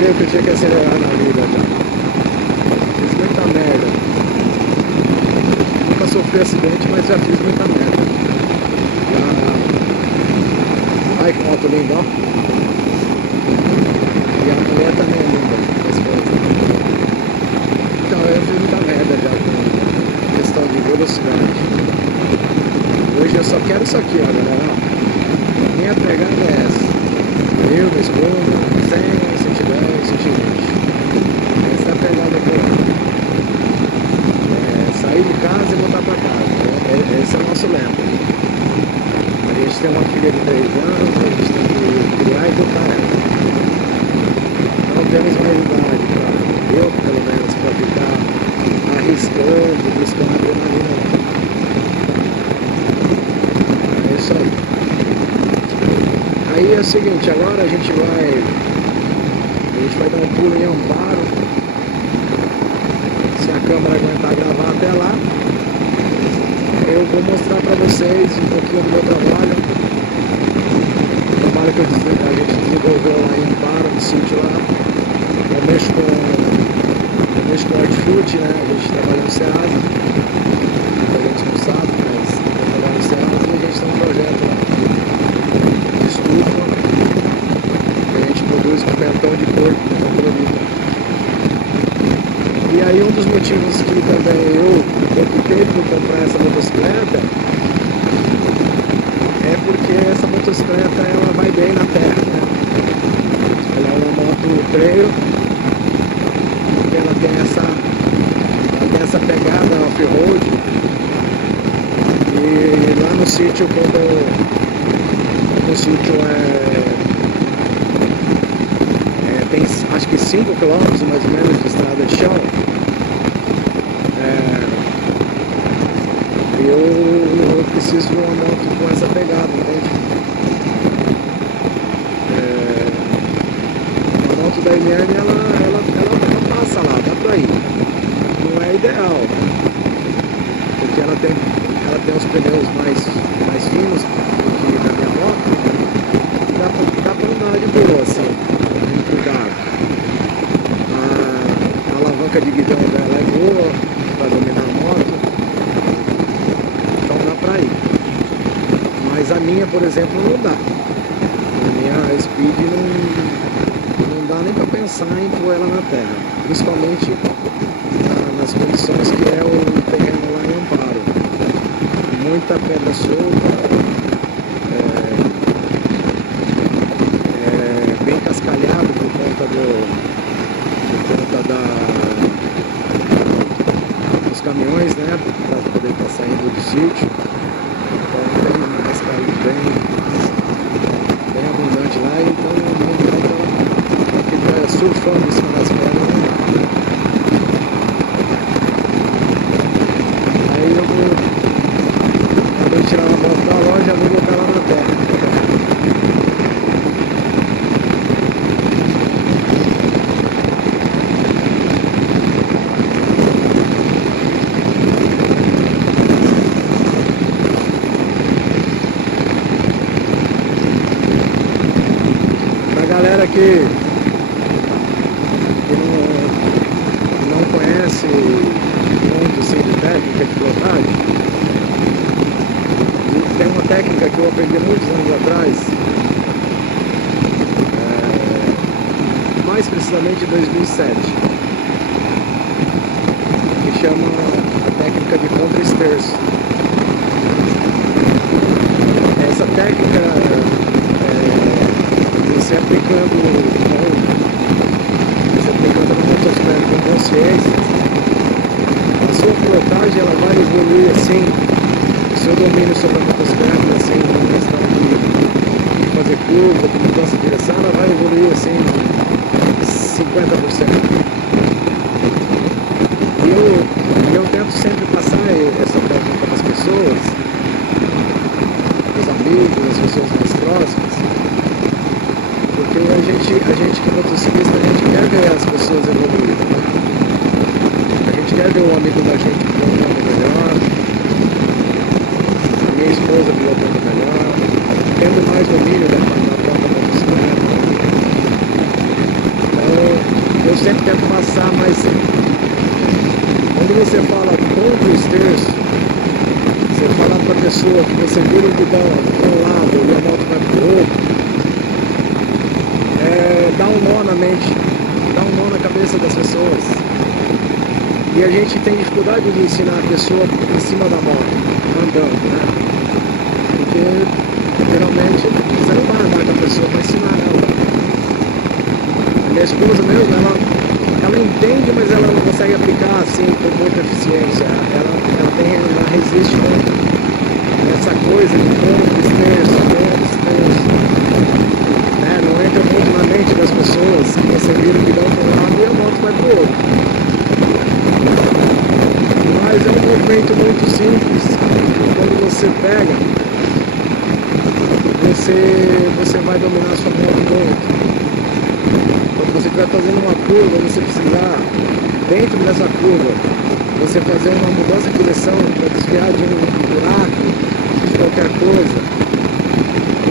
acelerei o que eu tinha que acelerar na vida já. Fiz muita merda. Nunca sofri acidente, mas já fiz muita merda. Ai, que moto linda, ó. E a mulher também é linda, a esposa. Então, eu fiz muita merda já com questão de velocidade. Hoje eu só quero isso aqui, ó, galera. Minha pegada é essa. Eu, minha esposa, 100, 110, 120. Essa é a pegada que eu amo. Sair de casa e voltar pra casa. Esse é o nosso lema. A gente tem uma filha de 3 anos, a gente tem que criar e educar ela. Não temos mais idade pra, eu pelo menos, pra ficar arriscando, buscando adrenalina. É isso aí. Aí é o seguinte, agora a gente vai dar um pulo em Amparo. Se a câmera aguentar gravar até lá, eu vou mostrar para vocês um pouquinho do meu trabalho. O trabalho que a gente desenvolveu lá em Amparo, no sítio lá. Eu mexo com hortifruti, né? A gente trabalha no Ceasa. A gente não sabe, mas eu trabalho no Ceasa e a gente tem um projeto lá de estufa. A gente produz com pentão de porco, pentão colorido. E aí um dos motivos que também eu optei por comprar essa motocicleta é porque essa motocicleta ela vai bem na terra, né? Ela é uma moto trail, ela tem essa pegada off-road. E lá no sítio, tem acho que 5 km mais ou menos de estrada de chão. Eu preciso de uma moto com essa pegada, entende? A moto da Eliane, ela passa lá, dá pra ir. Não é ideal, porque ela tem os pneus mais finos do que da minha moto. Dá pra andar de boa, assim, com cuidado. A alavanca de guidão dela é boa para dominar a moto, então dá pra ir. Mas a minha, por exemplo, não dá. A minha Speed não dá nem para pensar em pôr ela na terra, principalmente nas condições que é o terreno lá em Amparo. Muita pedra solta, bem cascalhado por conta dos caminhões, né, para poder estar saindo do sítio. Então tem uma cascalho bem abundante lá, então não dá para ficar surfando em cima das pedras, não dá. Aí quando eu tirar a moto da loja, eu vou botar ela na terra. Galera que não conhece muito assim, de técnica de pilotagem, tem uma técnica que eu aprendi muitos anos atrás, mais precisamente em 2007, que chama a técnica de contra-esterço. Essa técnica você aplicando na motocicleta com consciência, a sua pilotagem ela vai evoluir assim, o seu domínio sobre a motocicleta, assim, na questão de fazer curva, de mudança de direção, ela vai evoluir assim 50%. E eu tento sempre passar essa técnica para as pessoas, os amigos, as pessoas mais próximas. Porque a gente que é motociclista, a gente quer ver as pessoas evoluírem, né? A gente quer ver o amigo da gente pilotando melhor, a minha esposa pilotando melhor, tendo mais domínio da própria motocicleta. Então, sempre tento passar, mas quando você fala contra o esterço, você fala para a pessoa que você vira o guidão para um lado e a moto vai para o outro, dá um nó na mente, dá um nó na cabeça das pessoas. E a gente tem dificuldade de ensinar a pessoa em cima da moto, andando, né? Porque geralmente você não vai andar com a pessoa para ensinar ela. A minha esposa mesmo, ela entende, mas ela não consegue aplicar assim com muita eficiência. Ela resiste muito essa coisa de ponto, esterço, né? Não entra muito na mente das pessoas que você vira o guidão para um lado e a moto vai para o outro. Mas é um movimento muito simples. Quando você pega, você vai dominar a sua moto muito. Quando você estiver fazendo uma curva, você precisar, dentro dessa curva, você fazer uma mudança de direção para desviar de um buraco, de qualquer coisa,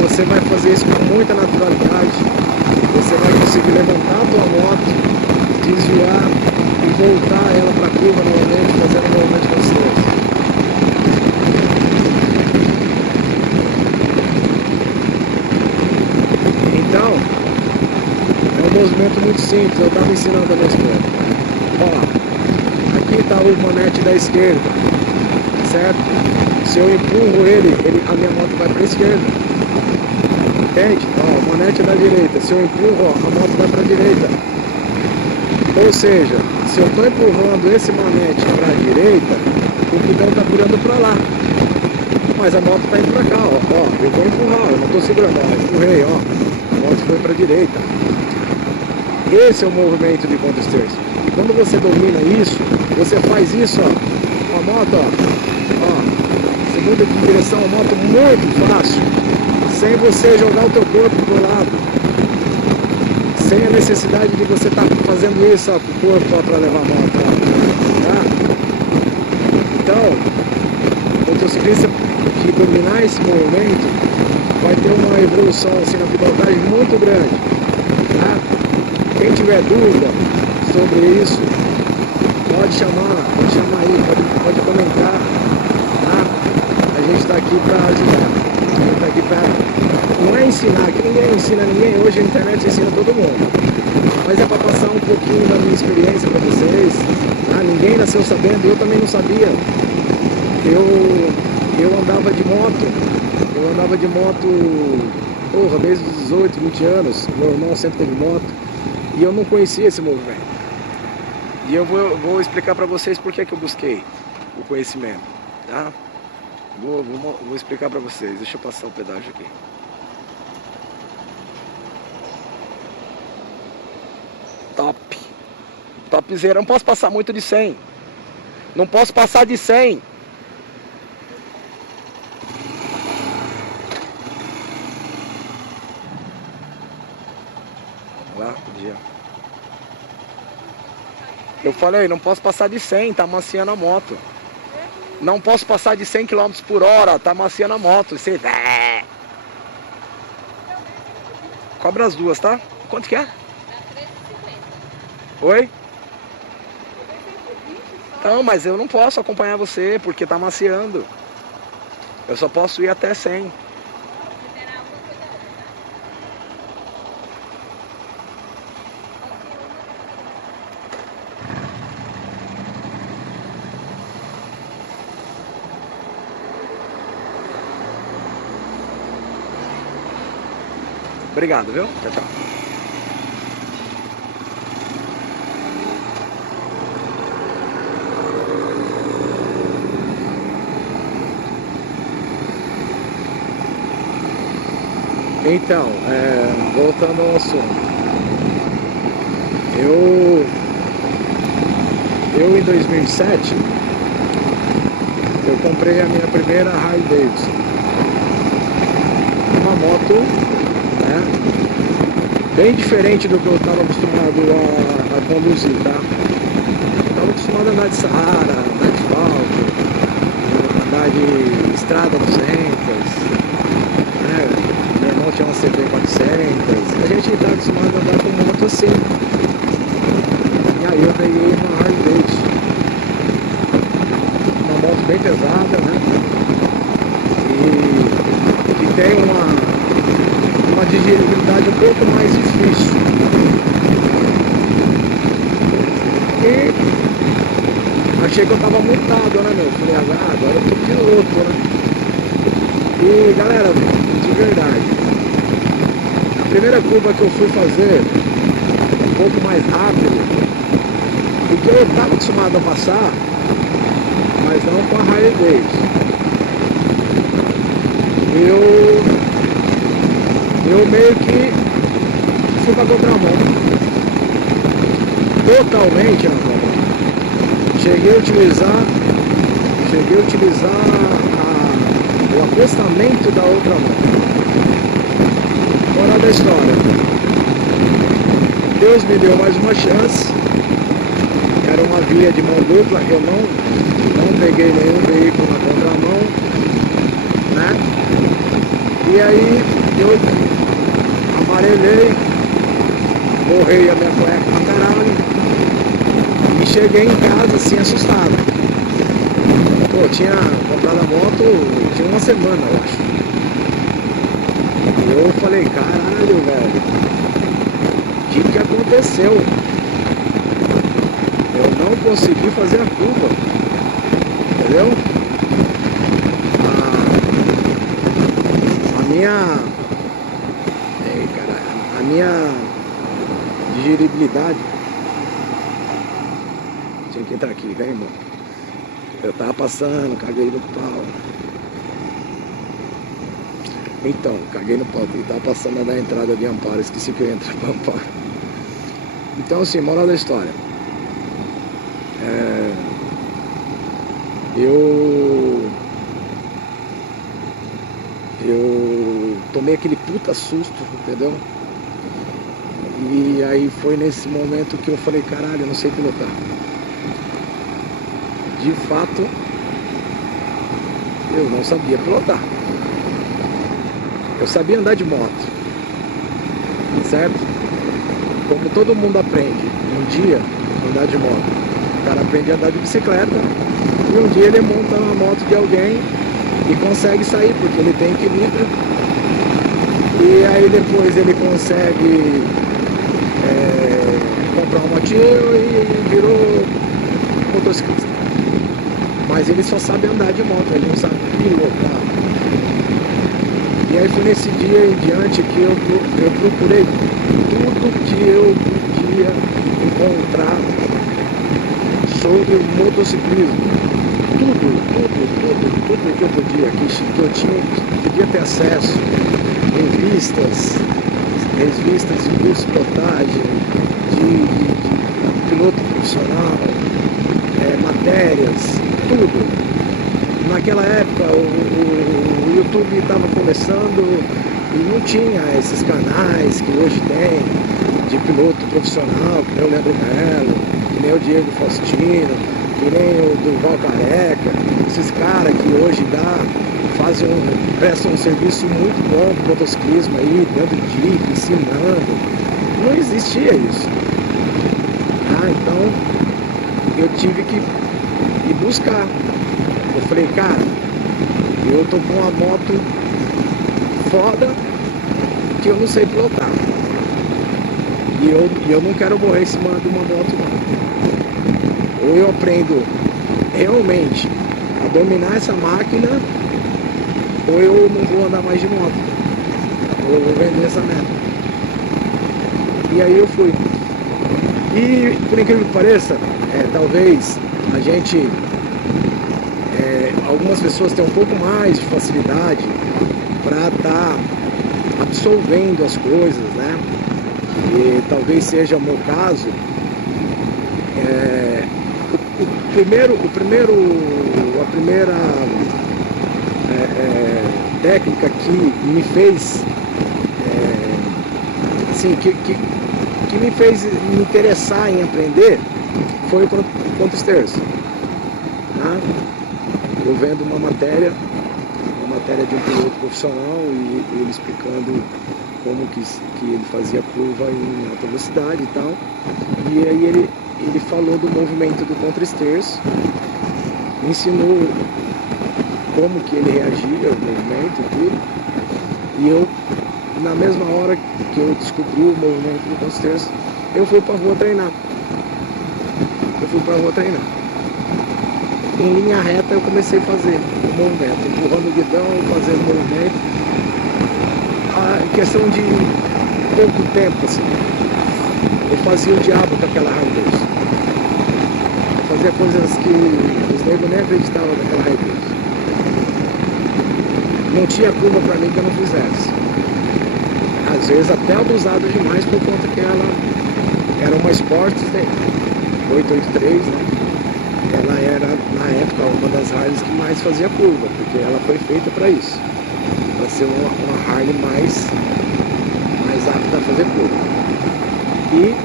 você vai fazer isso com muita naturalidade. Você vai conseguir levantar a tua moto, desviar e voltar ela para a curva novamente, fazendo um movimento gostoso. Então, é um movimento muito simples. Eu estava ensinando a minha esposa. Ó, aqui está o manete da esquerda, certo? Se eu empurro a minha moto vai para a esquerda. Entende? Ó, o manete é da direita. Se eu empurro, ó, a moto vai para a direita. Ou seja, se eu estou empurrando esse manete para a direita, o guidão está virando para lá. Mas a moto está indo para cá, ó. Eu vou empurrar, eu não estou segurando, ó. Empurrei, ó. A moto foi para a direita. Esse é o movimento de contra-esterço. E quando você domina isso, você faz isso, ó, com a moto, ó. Você muda de direção a moto muito fácil, sem você jogar o teu corpo pro lado. Sem a necessidade de você estar fazendo isso, ó, com o corpo para levar a moto, ó, tá? Então, o motociclista que dominar esse movimento vai ter uma evolução assim, na pilotagem muito grande, tá? Quem tiver dúvida sobre isso, pode chamar aí, pode comentar, tá? A gente está aqui para ajudar, a gente está aqui para... Não é ensinar, que ninguém ensina ninguém, hoje a internet ensina todo mundo, mas é para passar um pouquinho da minha experiência para vocês, tá? Ninguém nasceu sabendo, eu também não sabia. Eu andava de moto, porra, desde os 18, 20 anos, meu irmão sempre teve moto, e eu não conhecia esse movimento. E eu vou explicar para vocês por que eu busquei o conhecimento, tá? Vou explicar para vocês, deixa eu passar o pedágio aqui. Topzera, não posso passar muito de 100. Não posso passar de 100. Lá, dia. Eu falei, não posso passar de 100, tá amaciando a moto. Não posso passar de 100 km por hora, tá amaciando a moto. Você... Cobra as duas, tá? Quanto que é? Oi? Não, mas eu não posso acompanhar você, porque tá amaciando. Eu só posso ir até 100. Obrigado, viu? Tchau, tchau. Então, voltando ao assunto, eu em 2007, eu comprei a minha primeira Harley Davidson, uma moto, né, bem diferente do que eu estava acostumado a conduzir, tá? Eu estava acostumado a andar de Saara, andar de asfalto, andar de estrada 200, né? Meu irmão tinha uma CB 400, a gente está acostumado a andar com moto assim. aí eu peguei uma Harley Davidson, uma moto bem pesada, né? E que tem uma digeribilidade um pouco mais difícil. E achei que eu tava montado, né, meu? Falei, agora eu tô piloto, né? E galera, de verdade, a primeira curva que eu fui fazer um pouco mais rápido, porque eu estava acostumado a passar, mas não com a Harley Davidson. Eu meio que fui para contramão, totalmente, rapaz. Cheguei a utilizar o acostamento da outra mão. Moral da história, Deus me deu mais uma chance. Era uma via de mão dupla, eu não peguei nenhum veículo na contramão, né? E aí eu amarelei, borrei a minha cueca pra caralho e cheguei em casa assim assustado. Pô, tinha comprado a moto, tinha uma semana, eu acho. E eu falei, caralho, velho, o que aconteceu? Eu não consegui fazer a curva, entendeu? A minha digeribilidade tinha que entrar aqui, vem, irmão. Eu tava passando, caguei no pau. Então, caguei no pau, ele tava passando da entrada de Amparo, esqueci que eu ia entrar pra Amparo. Então, assim, moral da história. Eu tomei aquele puta susto, entendeu? E aí foi nesse momento que eu falei, caralho, eu não sei pilotar. De fato, eu não sabia pilotar. Eu sabia andar de moto, certo? Como todo mundo aprende um dia a andar de moto. O cara aprende a andar de bicicleta e um dia ele monta na moto de alguém e consegue sair, porque ele tem equilíbrio. E aí depois ele consegue comprar um motinho e virou motociclista. Mas ele só sabe andar de moto, ele não sabe pilotar. E aí foi nesse dia em diante que eu procurei tudo que eu podia encontrar sobre o motociclismo. Tudo que eu podia, que podia ter acesso, revistas de curso de pilotagem, de piloto profissional, matérias, tudo. Naquela época o YouTube estava começando e não tinha esses canais que hoje tem de piloto profissional, que nem o Leandro Melo, que nem o Diego Faustino, que nem o Durval Careca, esses caras que hoje prestam um serviço muito bom pro motociclismo aí, dando dica, ensinando. Não existia isso. Então eu tive que ir buscar. Eu falei, cara, eu tô com uma moto foda que eu não sei pilotar. E eu não quero morrer em cima de uma moto, não. Ou eu aprendo realmente a dominar essa máquina, ou eu não vou andar mais de moto. Ou eu vou vender essa merda. E aí eu fui. E por incrível que pareça, talvez a gente... algumas pessoas têm um pouco mais de facilidade para estar absorvendo as coisas, né? E talvez seja o meu caso. A primeira técnica que me fez assim, que me fez me interessar em aprender foi o contra-stairs, né? Eu vendo uma matéria de um piloto profissional e ele explicando como que ele fazia curva em alta velocidade e tal. E aí ele falou do movimento do contra-esterço, me ensinou como que ele reagia ao movimento e tudo. E eu, na mesma hora que eu descobri o movimento do contra-esterço, eu fui pra rua treinar. Em linha reta eu comecei a fazer o movimento, empurrando o guidão, fazendo o movimento. Em questão de pouco tempo, assim, eu fazia o diabo com aquela hardbase. Eu fazia coisas que os negros nem acreditavam naquela hardbase. Não tinha curva pra mim que eu não fizesse. Às vezes até abusado demais por conta que ela era uma Sports 883, né? Ela era, na época, uma das Harleys que mais fazia curva, porque ela foi feita para isso, para ser uma Harley mais apta a fazer curva. E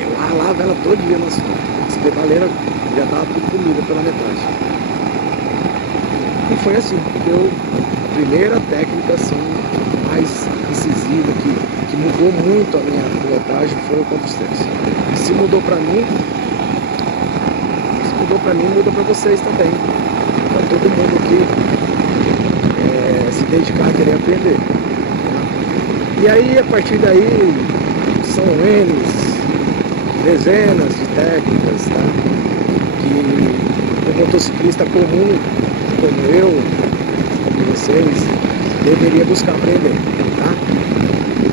eu ralava ela todo dia no asfalto. As pedaleiras já dava tudo comida pela metade. E foi assim, a primeira técnica assim, mais incisiva, que mudou muito a minha pilotagem, foi o contra-esterço. Se mudou para mim, muda para vocês também. Para todo mundo que se dedicar a querer aprender. Tá? E aí, a partir daí, são dezenas de técnicas, tá? Que o motociclista comum, como eu, como vocês, deveria buscar aprender. Tá?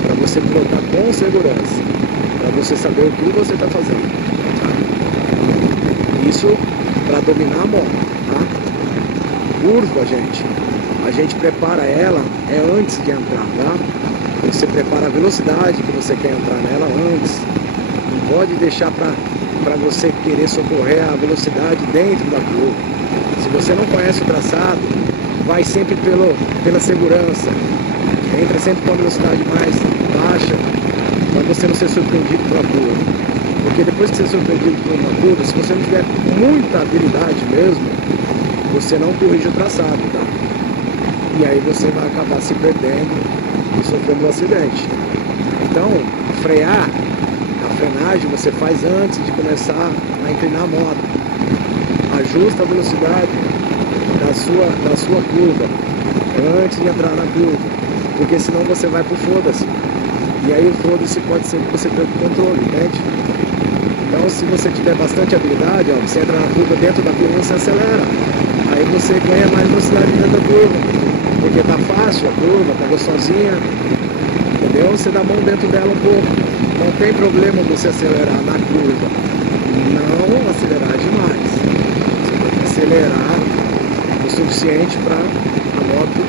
Para você pilotar com segurança, para você saber o que você está fazendo. Tá? Isso para dominar a moto, tá? Curva, a gente prepara ela antes de entrar, tá? Você prepara a velocidade que você quer entrar nela antes. Não pode deixar para você querer socorrer a velocidade dentro da curva. Se você não conhece o traçado, vai sempre pela segurança. Entra sempre com a velocidade mais baixa, para você não ser surpreendido pela curva. Porque depois que você é surpreendido por uma curva, se você não tiver muita habilidade mesmo, você não corrige o traçado, tá? E aí você vai acabar se perdendo e sofrendo um acidente. Então, a frenagem você faz antes de começar a inclinar a moto. Ajusta a velocidade da sua curva antes de entrar na curva, porque senão você vai pro foda-se. E aí o foda-se pode ser que você perca o controle, entende? Então, se você tiver bastante habilidade, ó, você entra na curva, dentro da curva você acelera. Aí você ganha mais velocidade dentro da curva, porque tá fácil a curva, tá gostosinha, entendeu? Você dá a mão dentro dela um pouco. Não tem problema você acelerar na curva. Não acelerar demais. Você tem que acelerar o suficiente para a moto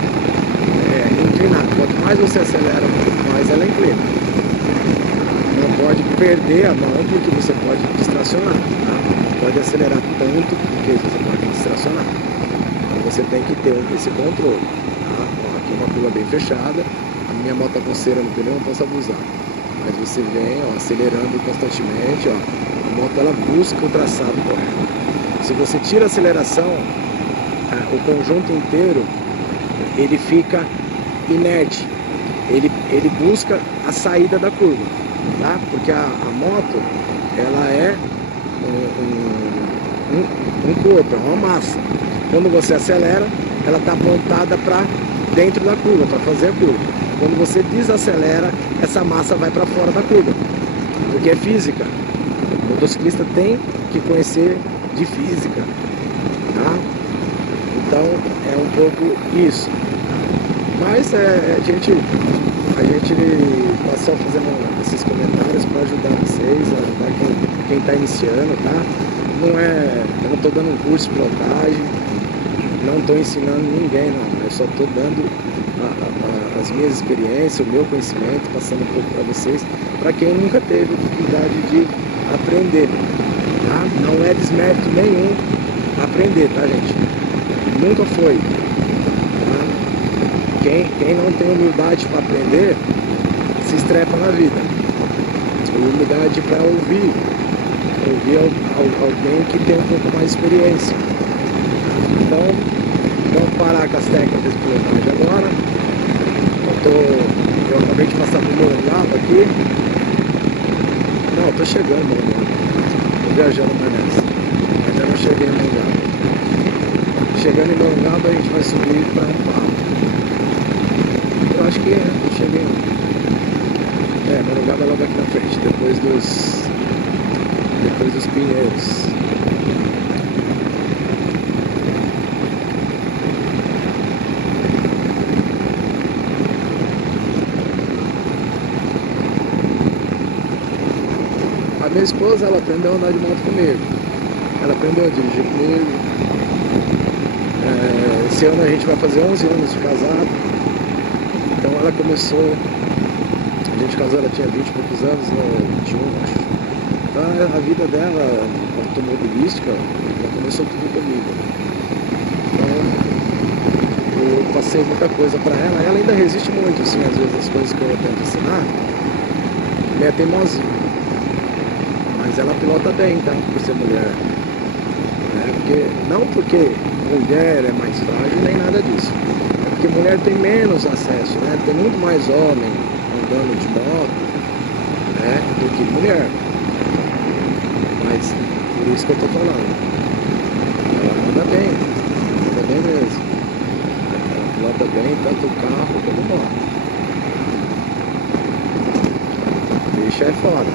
inclinar. Quanto mais você acelera, mais ela inclina. Não pode perder a mão porque você pode distracionar, tá? Pode acelerar tanto porque você pode distracionar. Então você tem que ter esse controle, tá? Ó, aqui é uma curva bem fechada, a minha moto tá com cera no pneu, não posso abusar. Mas você vem, ó, acelerando constantemente, ó, a moto ela busca o traçado correto. Se você tira a aceleração, o conjunto inteiro ele fica inerte, ele busca a saída da curva. Tá? Porque a moto ela é um corpo, é uma massa. Quando você acelera, ela está apontada para dentro da curva, para fazer a curva. Quando você desacelera, essa massa vai para fora da curva, porque é física. O motociclista tem que conhecer de física, tá? Então é um pouco isso. Mas a gente está só fazendo esses comentários para ajudar vocês, ajudar quem está iniciando, tá? Eu não estou dando um curso de pilotagem, não estou ensinando ninguém, não. Eu só estou dando as minhas experiências, o meu conhecimento, passando um pouco para vocês, para quem nunca teve oportunidade de aprender, tá? Não é desmérito nenhum aprender, tá, gente? Nunca foi. Quem não tem humildade para aprender, se estrepa na vida. Humildade para ouvir alguém que tem um pouco mais de experiência. Então, vamos parar com as técnicas de pilotagem agora. Eu acabei de passar por meu lado aqui. Não, Não, tô chegando, mano. Tô viajando mais nessa. Ainda não cheguei em Morungaba. Chegando em Morungaba, a gente vai subir pra Amparo. Eu acho que não cheguei não. Morungaba é logo aqui na frente, depois dos Pinheiros. A minha esposa, ela aprendeu a andar de moto comigo. Ela aprendeu a dirigir comigo. Esse ano a gente vai fazer 11 anos de casado. Então ela começou, a gente casou, ela tinha 20 e poucos anos, 21 acho. Então a vida dela, automobilística, ela começou tudo comigo. Então eu passei muita coisa pra ela. Ela ainda resiste muito, assim, às vezes as coisas que eu tento ensinar. Meia teimosinha. Mas ela pilota bem, tá? Por ser mulher. Não porque mulher é mais frágil, nem nada disso. É porque mulher tem menos acesso, né? Tem muito mais homem andando de moto, né, do que mulher. Mas por isso que eu tô falando. Ela anda bem mesmo. Ela pilota bem tanto o carro como a moto. Bicho é foda.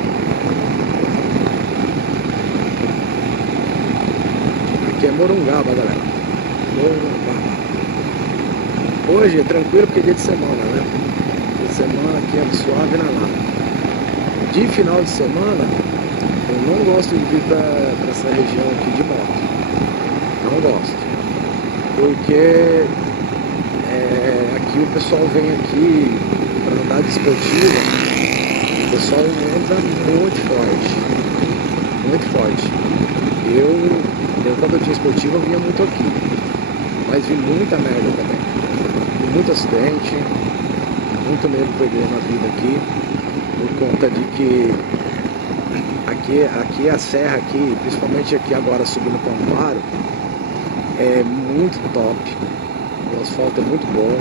Aqui é Morungaba, galera. Morungaba. Hoje é tranquilo porque é dia de semana, né? Dia de semana aqui é suave na lata. De final de semana, eu não gosto de vir pra essa região aqui de moto. Não gosto. Porque aqui o pessoal vem aqui para andar de esportiva. O pessoal anda muito forte. Muito forte. Eu quando eu tinha esportiva, eu vinha muito aqui. Mas vi muita merda também. Vi muito acidente. Muito medo perder na vida aqui. Por conta de que aqui a serra aqui, principalmente aqui agora subindo para Amparo, é muito top. O asfalto é muito bom.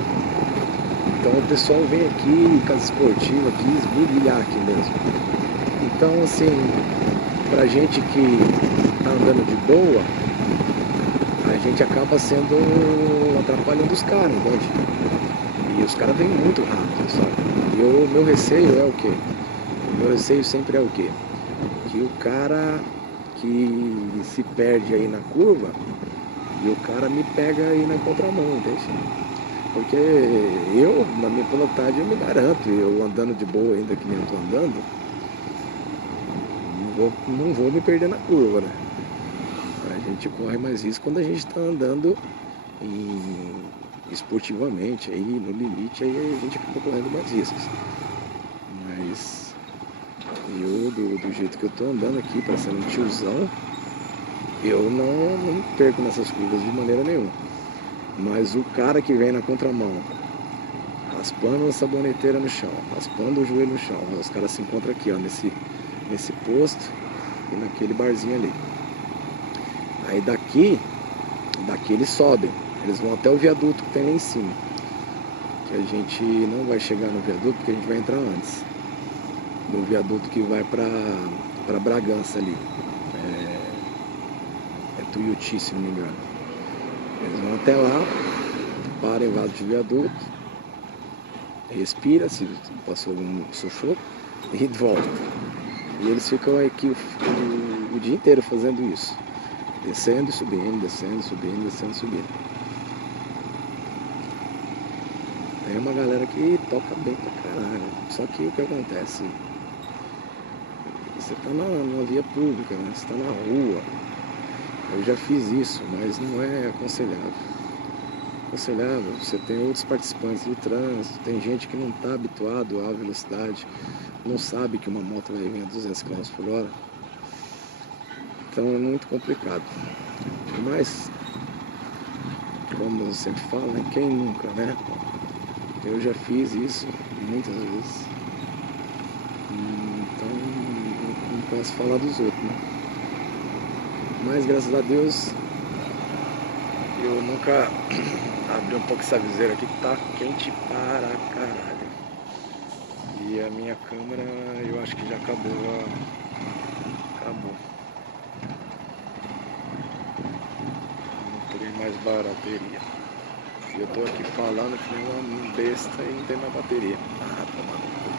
Então o pessoal vem aqui, casa esportiva, aqui, esmirilhar aqui mesmo. Então assim, pra gente que tá andando de boa, a gente acaba sendo atrapalhando os caras, entende? E os caras vêm muito rápido, sabe? E o meu receio é o quê? O meu receio sempre é o quê? Que o cara que se perde aí na curva e o cara me pega aí na contramão, entende? Porque eu, na minha pilotagem, eu me garanto, eu andando de boa ainda que nem eu tô andando, não vou me perder na curva, né? A gente corre mais risco quando a gente está andando esportivamente, aí no limite, aí a gente acaba correndo mais riscos. Mas eu, do jeito que eu tô andando aqui, parecendo um tiozão, eu não me perco nessas curvas de maneira nenhuma. Mas o cara que vem na contramão, raspando a saboneteira no chão, raspando o joelho no chão, os caras se encontram aqui, ó, nesse posto e naquele barzinho ali. Aí daqui eles sobem, eles vão até o viaduto que tem lá em cima. Que a gente não vai chegar no viaduto porque a gente vai entrar antes. No viaduto que vai pra Bragança ali. É Tuiuti, se não me engano. Eles vão até lá, param em vaso de viaduto, respira, se passou algum sufoco, e volta. E eles ficam aqui o dia inteiro fazendo isso. Descendo e subindo, descendo, subindo, descendo, subindo. Tem uma galera que toca bem pra caralho. Só que o que acontece? Você tá numa via pública, né? Você tá na rua. Eu já fiz isso, mas não é aconselhável. Aconselhável, você tem outros participantes do trânsito, tem gente que não está habituado à velocidade, não sabe que uma moto vai vir a 200 km por hora. Então é muito complicado. Mas, como eu sempre falo, né? Quem nunca, né? Eu já fiz isso muitas vezes. Então não posso falar dos outros, né? Mas graças a Deus eu nunca abri um pouco essa viseira aqui que tá quente para caralho. E a minha câmera eu acho que já acabou Acabou. Não tem mais bateria. E eu tô aqui falando que nem uma besta e não tem mais bateria. Ah, toma no cu.